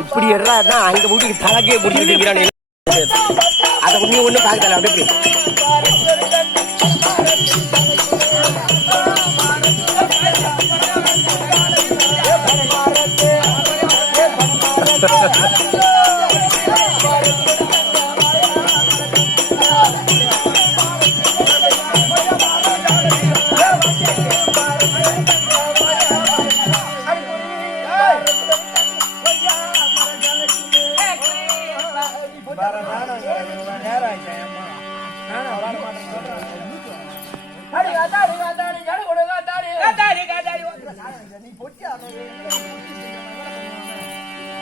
இப்படி எறான்னா அங்க வீட்டுக்கு தலக்கே பிடிச்சிட்டு அதை ஒண்ணு பாக்கல அப்படி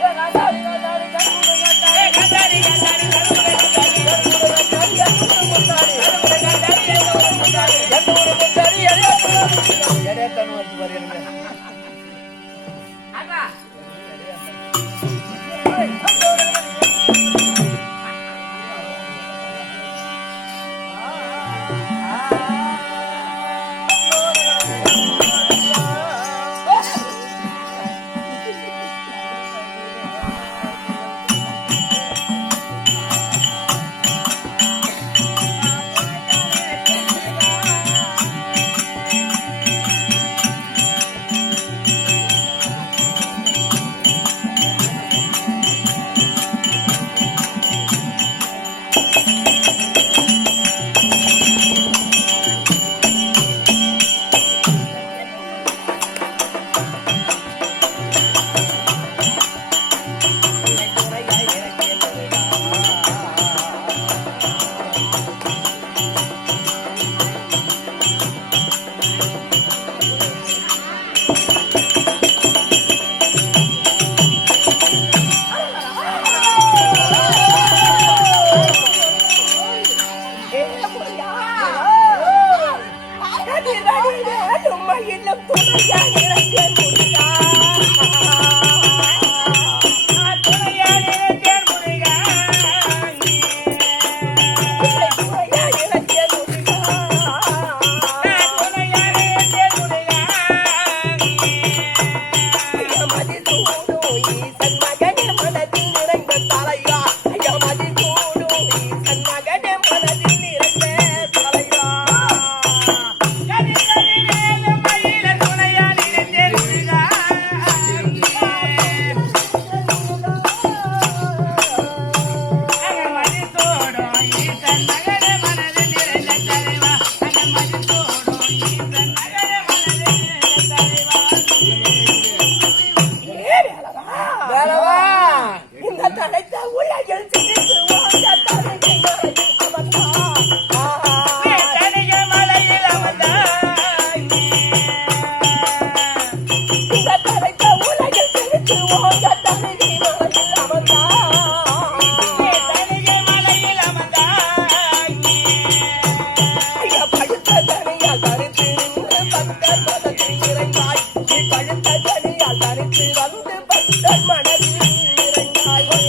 Hãy subscribe cho kênh Ghiền Mì Gõ để không bỏ lỡ những video hấp dẫn. பழுத்த கனியால் தனித்து வந்து பக்தன் மனதில் இறங்காயே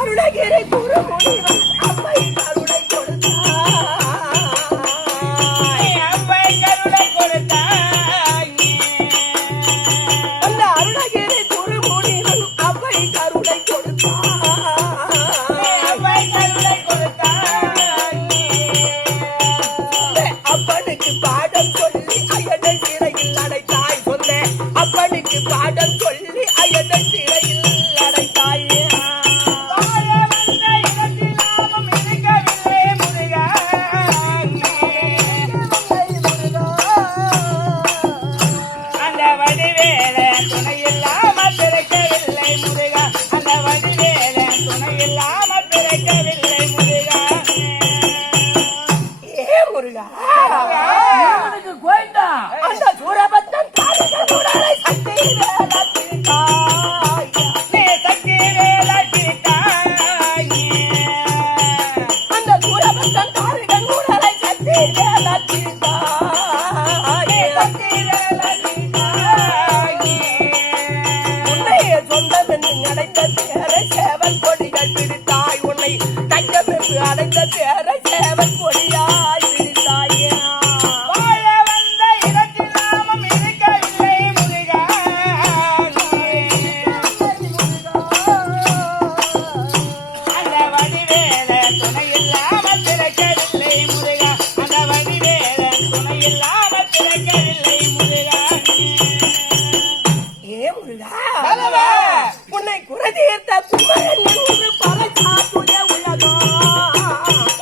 அருணகிரி குருமுனிவன் அம்மை கருணை கொடுத்தாய் அந்த அருணகிரி குருமுனிவன் அம்மை கருணை கொடுத்தாய் அப்பனுக்கு பாடம் சொல்லி அயனை சிறையில் அடைத்தாய் சொல்ல அப்பனுக்கு பாடம் சொல்லி அயனை சிறையில் அடைத்தாயே அந்த சூரபத்தன் காலிகள் சக்தி அந்த சூரபத்தன் காலிகள் உடலை சக்தி உன்னைய சொந்தம் என்று அடைந்த பேரை சேவல் கொடிகள் பிடித்தாய் உன்னை தங்கம் என்று அடைந்த பேரை சேவல் கொடியாய் பிடித்தாயே உன்னை குறைதீர்த்த குமரன் என்று பரசாத்துடைய உலகம்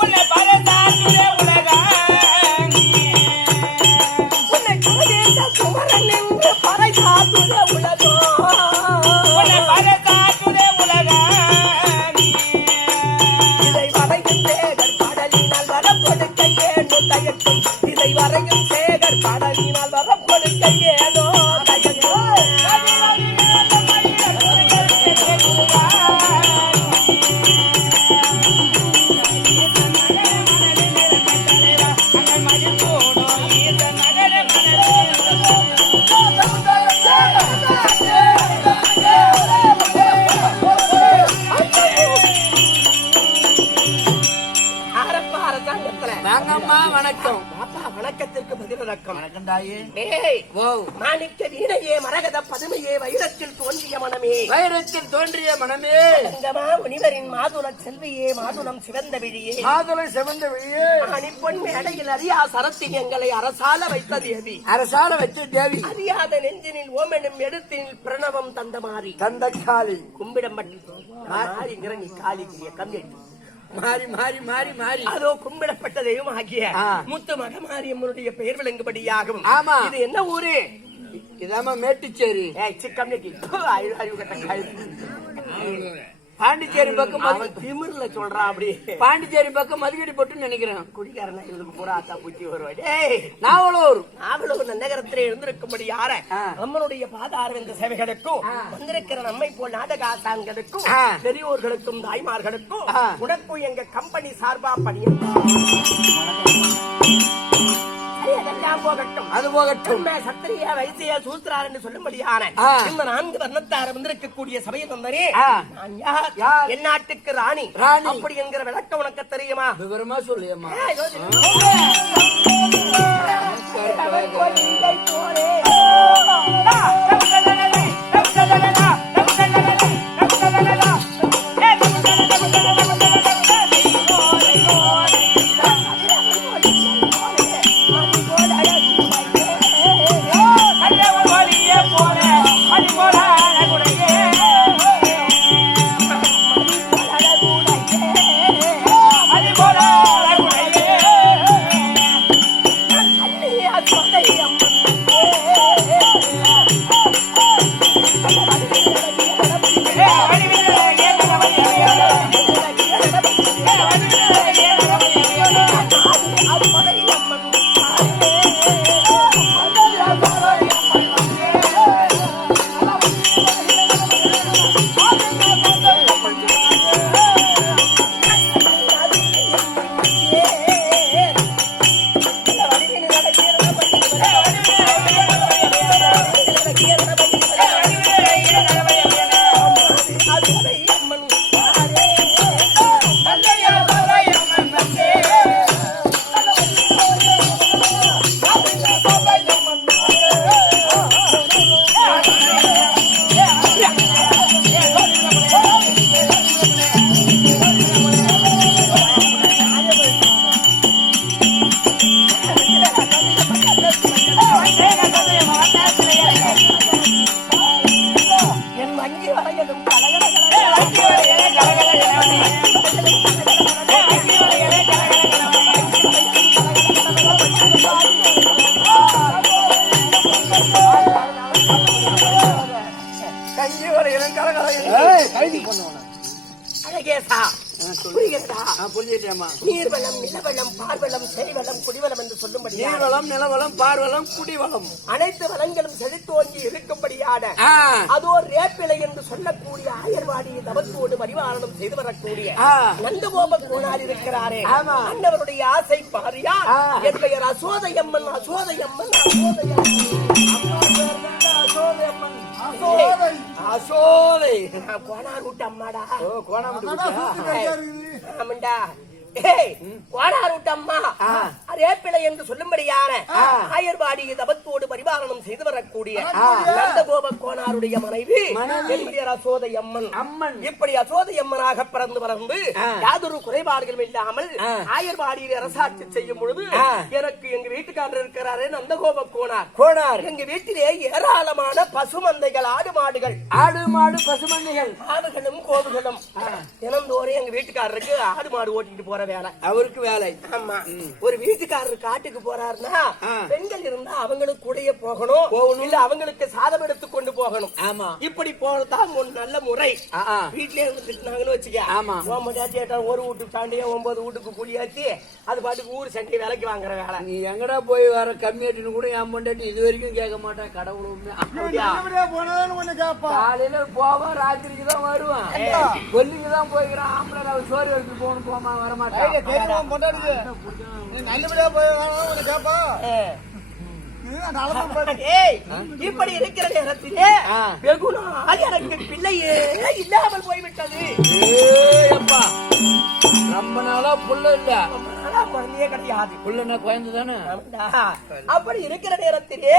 உன்னை குறைதீர்த்த குமரன் என்று பரசாத்துடைய உலகம் இதை வரையும் சேகர் பாடலினால் வரம் கொடுக்க ஏனோ தயக்கம் இதை வரையும் சேகர் பாடலினால் வரம் கொடுக்க ஏனோ வணக்கம் வணக்கத்திற்கு பதில் வணக்கம். வணக்கம் தாயே. மாணிக்க வீணையே மரகத பதுமையே வைரத்தில் தோன்றிய மனமே வைரத்தில் தோன்றிய மனமே அங்கமா முனிவரின் மாதுள செல்வியே மாதுளம் சிவந்த விழியே மாதுளம் சிவந்த விழியே அணிப்பொன் மேடையில் அறியா சரத்தில் எங்களை அரசால வைத்த தேவி அரசால வைத்த தேவி அறியாத நெஞ்சினில் ஓமெனும் எடுத்தினில் பிரணவம் தந்த மாறி தந்த காளி கும்பிடம்பட்டி மாறி இறங்கி காளி கம்மியடி மாறி மாறி மாறி மாறி அதோ கும்பிடப்பட்ட தெய்வம் ஆகிய முத்து மகமாரியம்மனுடைய பெயர் விளங்கும்படியாகும். ஆமா, இது என்ன ஊரு? இதாம மேட்டுச்சேரி. பாண்டிச்சேரி பக்கம் திமிர்ல சொல்றான். அப்படி பாண்டிச்சேரி பக்கம் மதுக்கடி போட்டு நினைக்கிறேன். குடிக்காரன் இவருக்கு பூரா ஆத்தா பூச்சி வருவாடி. நாவலூர் நகரத்திலே இருந்திருக்கும்படி யார நம்மளுடைய பாதாரவிந்த சேவைகளுக்கும் வந்திருக்கிற நம்மை போல் நாடக ஆசான்களுக்கும் பெரியோர்களுக்கும் தாய்மார்களுக்கும் உனக்கும் எங்க கம்பெனி சார்பா பணியும் போகட்டும். அது போகட்டும். சத்திரிய வைத்திய சூத்திரார் என்று சொல்லும்படியான இந்த 4 வர்ணத்தார் வந்திருக்கக்கூடிய சபையில் வந்தனே என் நாட்டுக்கு ராணி அப்படி என்கிற விளக்கம் உனக்கு தெரியுமா? விவரமா சொல்லியம்மா. புரிஞ்சுட்டேம்மா. நீர்வளம், நிலவளம், பார்வளம், செறிவளம், குடிவளம் என்று சொல்லும்படி நீர்வளம், நிலவளம், பார்வளம், குடிவளம் அனைத்து வளங்களும் செழித்தோங்கி இருக்கும்படியான அதோ ரேப்பிலை என்று சொல்லக்கூடிய ஆயர்வாடியை தவத்தோடு பரிபாலனம் செய்து வரக்கூடிய நந்தகோப கோனார் இருக்கிறாரே, அண்ணவருடைய ஆசை பாரியார் என் பெயர் அசோதையம்மன். அசோதையம்மன், அசோதை கோனார் விட்டு அம்மாடா. கோணாமட்டா. கோனாருட்டம்மா ரேப்பிலை என்று சொல்லும்படியான ஆயர்வாடியை தபத்தோடு பரிபாலனம் செய்து வரக்கூடிய நந்தகோப கோனாருடைய மனைவி அசோதை அம்மன். இப்படி அசோதை அம்மனாக பிறந்து யாதொரு குறைபாடுகளும் இல்லாமல் ஆயர்வாடியில் அரசாட்சி செய்யும் பொழுது எனக்கு எங்க வீட்டுக்காரர் இருக்கிறாரே நந்தகோப கோனார் எங்க வீட்டிலே ஏராளமான பசுமந்தைகள், ஆடு மாடு பசுமந்தைகள், ஆடுகளும் கோவுகளும் தினந்தோறும் எங்க வீட்டுக்காரருக்கு ஆடு மாடு ஓட்டிட்டு போற வேலை அவருக்கு வேலை. ஆமா, ஒரு வீட்டுக்காரர் காட்டுக்கு போறாருன்னா பெண்கள் இருந்தா அவங்களுக்கு கூடயே போகணும், இல்ல அவங்களுக்கு சாதம் எடுத்து கொண்டு போகணும். ஆமா, இப்படி போறதுதான் ஒரு நல்ல முறை. வீட்லயே இருந்துட்டாங்கன்னு வச்சுக்க, ஒரு வீட்டுக்கு தாண்டியே 9 வீட்டுக்கு கூலியாச்சு அது பாட்டுக்கு ஊர் சண்டை விலைக்கு வாங்குற வேலை. நீ எங்கடா போய் வர கம்மியாட்டின்னு கூட என் பொண்டாட்டி இது வரைக்கும் கேட்க மாட்டேன். கடவுளும் காலையில போவான், ராத்திரிக்குதான் வருவான், கொல்லிக்குதான் போய்க்கிறான். ஆம்பளை சோறு எடுத்து போகணும், போமா வரமாட்டேன். இப்படி இருக்கிற நேரத்திலே வெகு நாள் எனக்கு பிள்ளையே இல்லாமல் போய்விட்டது. ரொம்ப நாளா புள்ள இல்ல, குழந்தையே கிடையாது. புள்ளனா குழந்தை தானே. அப்படி இருக்கிற நேரத்திலே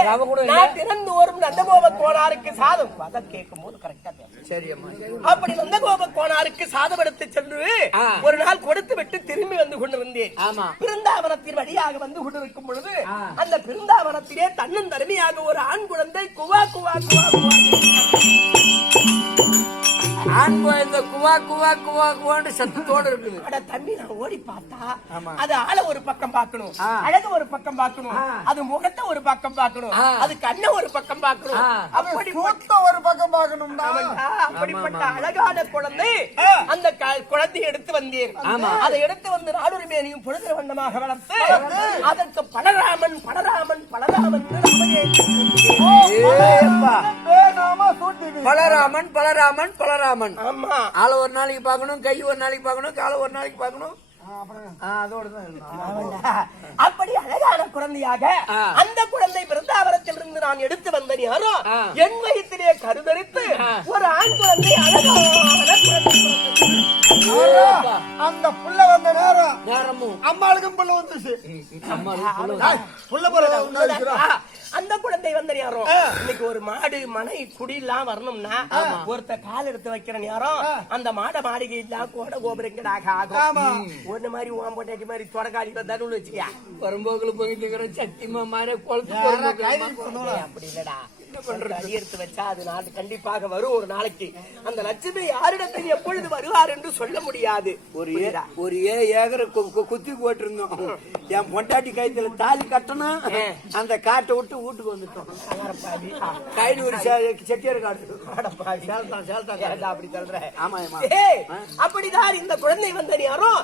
நான் தினந்தோறும் நந்தகோப கோனாருக்கு சாதம் அதை கேட்கும் போது கரெக்டா சரியம்மா. அப்படி நந்தகோப கோனாருக்கு சாதம் எடுத்து சென்று ஒரு நாள் கொடுத்து விட்டு திரும்பி வந்து கொண்டிருந்தேன். பிருந்தாவனத்தின் வழியாக வந்து கொண்டிருக்கும் பொழுது அந்த பிருந்தாவனத்திலே தன்னும் தருமையாக ஒரு ஆண் குழந்தை குவா குவா குவா குவா ஆண் குழந்தை குவா குவா குவா குவான்னு சத்தத்தோடு இருக்குது. அட தம்பி, நான் ஓடி பார்த்தா அது ஆள ஒரு பக்கம் பார்க்கணும், அழக ஒரு பக்கம் பார்க்கணும், அது முகத்தை ஒரு பக்கம் பார்க்கணும், அது கண்ண ஒரு பக்கம் பார்க்கணும், அப்படிப்பட்ட ஒரு பக்கம் பார்க்கணும். அப்படிப்பட்ட அழகான குழந்தை அந்த குழந்தையை எடுத்து வந்தேன். அதை எடுத்து வந்து நாடொரு மேனியும் பொழுது வண்ணமாக வளர்த்து அதற்கு பலராமன் பலராமன் பலராமன் பலராமன் பலராமன் பலராமன். ஆமா, ஆள ஒரு நாளைக்கு பாக்கணும், கை ஒரு நாளைக்கு பாக்கணும், கால ஒரு நாளைக்கு பாக்கணும். அப்படி அழகான குழந்தையாக அந்த குழந்தை பிருந்தாவனத்திலிருந்து நான் எடுத்து வந்த நேரம் என் வயிற்றிலே கருதரித்து ஒரு ஆண் குழந்தை அழகான அந்த புள்ள வந்த நேரமும் அம்மாளுக்கும் புள்ள வந்துச்சு. அந்த குழந்தை வந்த நேரம் இன்னைக்கு ஒரு மாடு மனை குடியெல்லாம் வரணும்னா ஒருத்த கால் எடுத்து வைக்கிற நேரம் அந்த மாளிகை எல்லாம் கோட கோபுரங்களாக ஆகும். ஒண்ணு மாதிரி ஓம் போட்டாட்டி மாதிரி தொடக்காளி தருள் வச்சுக்கியா வரும்போது போயிட்டு சத்தியமா மாதிரி அப்படி இல்லடா, எடுத்து வச்சா அது நாடு கண்டிப்பாக வரும். ஒரு நாளைக்கு அந்த லட்சுமி யாரிடத்தில் எப்பொழுது வருவார் என்று சொல்ல முடியாது. ஒரு ஏக்கரை குத்தி போட்டிருந்தோம். என் பொண்டாட்டி கைத்துல தாலி கட்டணும், அந்த காட்டை விட்டு வீட்டுக்கு வந்துட்டோம். கைது ஒரு செட்டியார் காடு அப்படி சொல்ற. ஆமா, அப்படிதான் இந்த குழந்தை வந்த நேரம்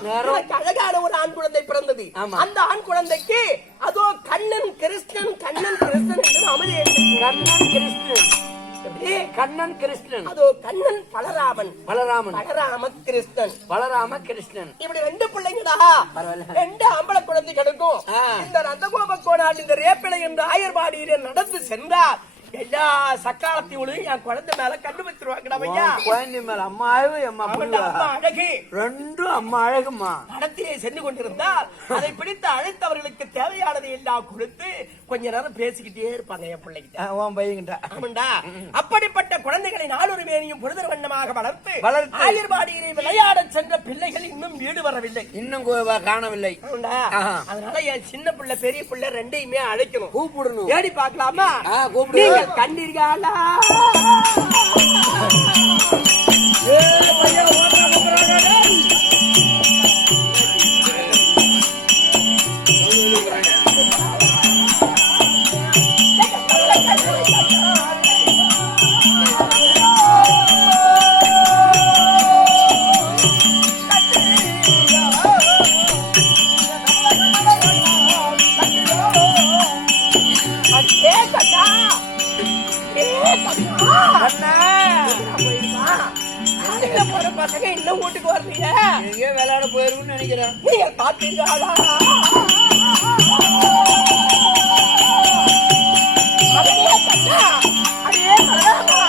அழகான ஒரு ஆண் குழந்தை பிறந்தது. அந்த ஆண் குழந்தைக்கு அதோ கண்ணன் கிருஷ்ணன் கண்ணன் கிருஷ்ணன் என்று அமலே கண்ணன் கிருஷ்ணன், அதோ கண்ணன் பலராமன் பலராமன் பலராம கிருஷ்ணன் பலராம கிருஷ்ணன். இப்படி 2 பிள்ளைங்களா, 2 ஆம்பளை குழந்தைகளுக்கும் இந்த நந்தகோப கோனார் இந்த ரேப்பிலை என்று ஆயர்வாடியிலே நடந்து சென்றார். எல்லா சக்காலத்தையும் என் குழந்தை மேல கண்டு வச்சிருவாங்க. குழந்தை மேல அம்மா அழகு, 2 அம்மா அழகுமா நடத்திலே சென்று கொண்டிருந்தால் அதை பிடித்து அழைத்தவர்களுக்கு தேவையானதை எல்லாம் கொடுத்து கொஞ்ச நேரம் பேசிக்கிட்டே இருப்பாங்க என் பிள்ளைகிட்ட. அப்படிப்பட்ட குழந்தைகளை நாளொரு மேனியும் பொழுது வண்ணமாக வளர்த்து ஆயர்வாடியிலே விளையாட சென்ற பிள்ளைகள் இன்னும் வீடு வரவில்லை, இன்னும் காணவில்லை. அதனால என் சின்ன பிள்ளை பெரிய பிள்ளை 2யுமே அழைக்கணும், கூப்பிடணும். ஏடி பாக்கலாமா? கண்டீர்களா? வீட்டுக்கு வரலையே? எங்கேயோ விளையாட போயிருக்குன்னு நினைக்கிறேன். நீங்க பாத்தீங்களா? அடியே கண்ணா, அடியே மலராமா,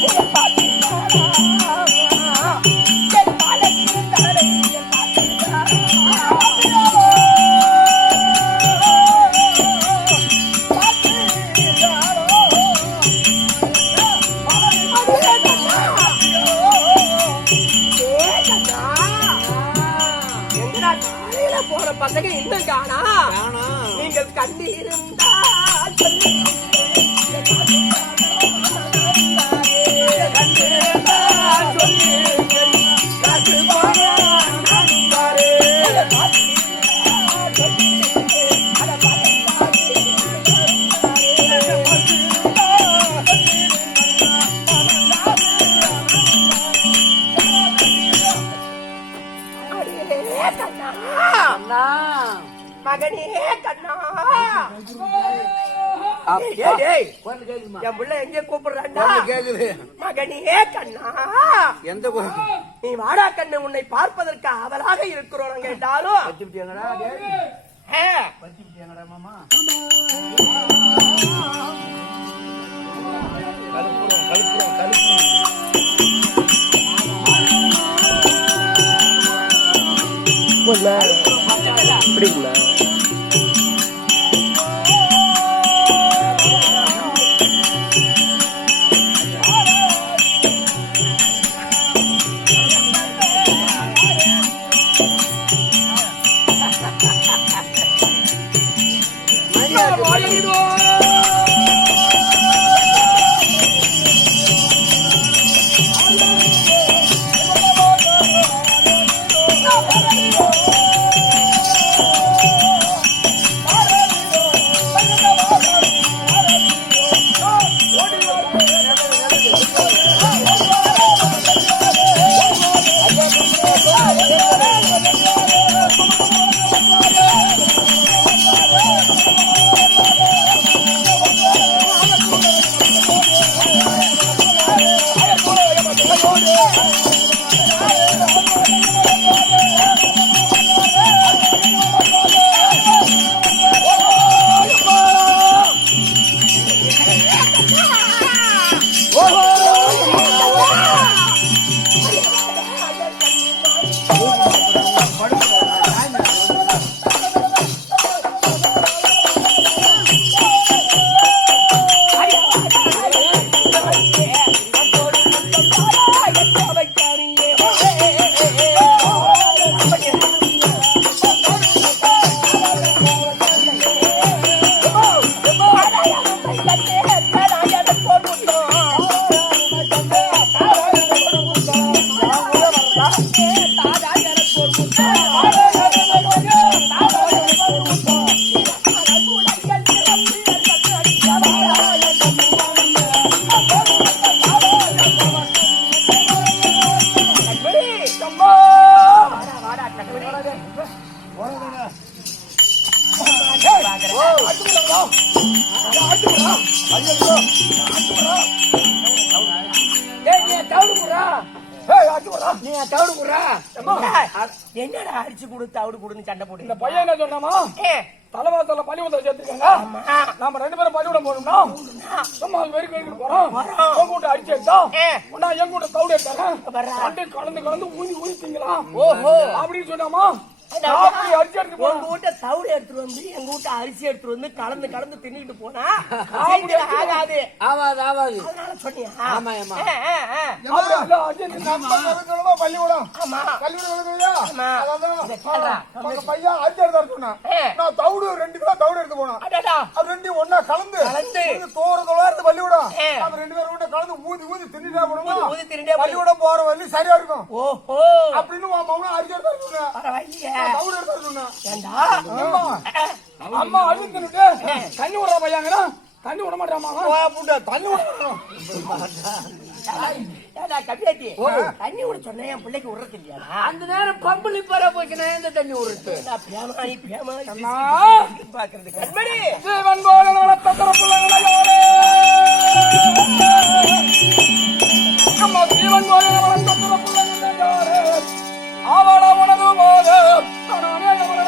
நீங்க பாத்தீங்களா? என் பாலத்தின் தலை பாத்தீங்களா? போற பசங்க இன்னும் காணா. நீங்கள் கண்டிருந்தா மகனே கண்ணா, என் பிள்ளை எங்க கூப்பிடுறாண்டா? மகனே கண்ணா, எந்த நீ வாடா கண்ணு, உன்னை பார்ப்பதற்கு அவளாக இருக்கிறோம் கேட்டாலும் மாமா பிடிக்கல. என்னடா அடிச்சு கொடுத்து அவடு கொடுன்னு சண்டை போட்டு இந்த பையன் என்ன சொன்னாமா? தலைவாசல பள்ளிக்கூடம் சேர்த்துருக்காங்க. நாம 2 பேரும் பள்ளிக்கூடம் போகணும்னா சும்மா வெறுக்கு போறோம். என் கூட்ட அடிச்சு எடுத்தா என் கூட தவுடு எடுத்தாங்க. கலந்து ஊதி ஊதி திங்கலாம். ஓஹோ அப்படின்னு சொன்னாமா? உங்க வீட்டை தவுடு எடுத்துட்டு வந்து எங்க வீட்டை அரிசி எடுத்துட்டு வந்து கலந்து தின்னுட்டு போனா ஆகாது. அதனால சொன்னியா? பள்ளிக்கூடம் பையன் அரிசி எடுத்தாரு சொன்னா நான் தவுடு 2 கிலோ தவுடு எடுத்து போனோம். அது 2 ஒன்னா கலந்து தோறதோட பள்ளிக்கூடம் 2 பேரும் கூட கலந்து ஊதி ஊதி தின்னுட்டே போனோம். பள்ளிக்கூடம் போற வழி சரியா இருக்கும். ஓஹோ அப்படின்னு அரிசி எடுத்தாரு சொன்னா அம்மா அழுத்திட்டு தண்ணி விடுற பையங்கன்னா தண்ணி விட மாட்டாமா? தண்ணி விடணும். தண்ணி விட சொன்ன என் பிள்ளைக்கு விடுறது இல்லையா? அந்த நேரம் பம்புலி பர போச்சுன்னா எந்த தண்ணி விடுறது? பாக்குறது கண்மணி ஜீவன் போல வளர்த்த பிள்ளைகளை அம்மா ஜீவன் போல வளர்ந்த பிள்ளையாரே அவள உணவு போல நானே அவளை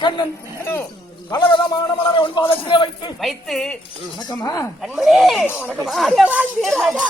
கண்ணன் பலவிதமான மலரை உன் பாதத்திலே வைத்து வணக்கமா கண்மணி வணக்கமா வாழ்ந்தீராடா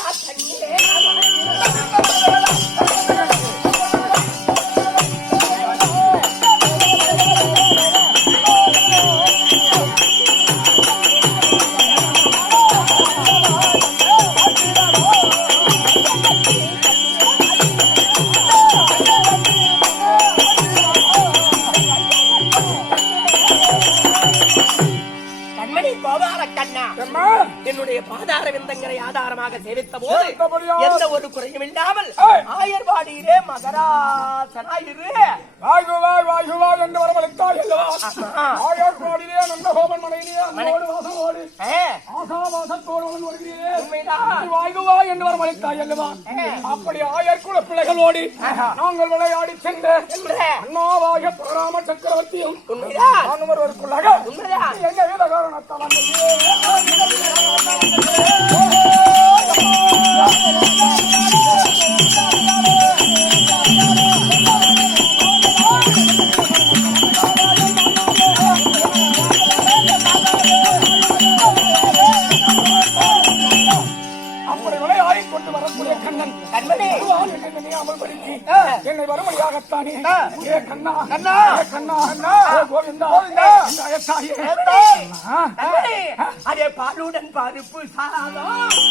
கண்ணே என்னுடைய பாதார விந்தங்களை ஆதாரமாக சேவித்த போது எந்த ஒரு குறையும் இல்லாமல் ஆயர்வாடியிலே மகராசனாயிரு வாயுவாய் என்று வரவழைத்தாய் ஆயர்வாடியிலே நந்தகோபன் மனையிலே வாசமோடு ஆசாவாசத்தோடு வருகிறேன் வாயுவாய் என்று வரவழைத்தாய் அல்லவா அப்படி ஆயர்குல பிள்ளைகளோடு நாங்கள் விளையாடி சென்ற அண்ணாவாய பரராம சக்கரவர்த்தியும் நாங்கள் ஒருவருக்குள்ளாக எங்க வீத காரணத்தால் என்னை வருமணியாகத்தானே கண்ணா கண்ணா கண்ணா கோவிந்தா அதே பாலுடன் பருப்பு சாதம்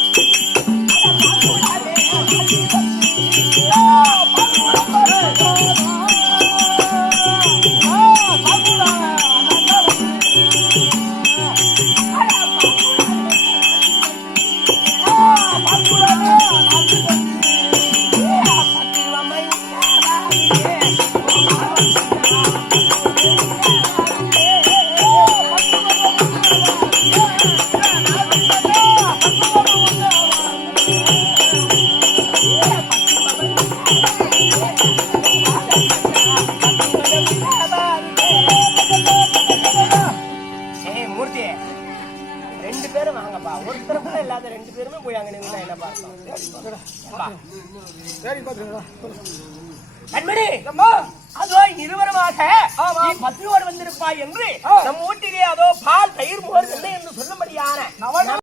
கண்மணி அதோ இருவருமாக பத்தியோடு வந்திருப்பாய் என்று நம் வீட்டிலே அதோ பால் தயிர் மோர் என்று சொல்லும்படியான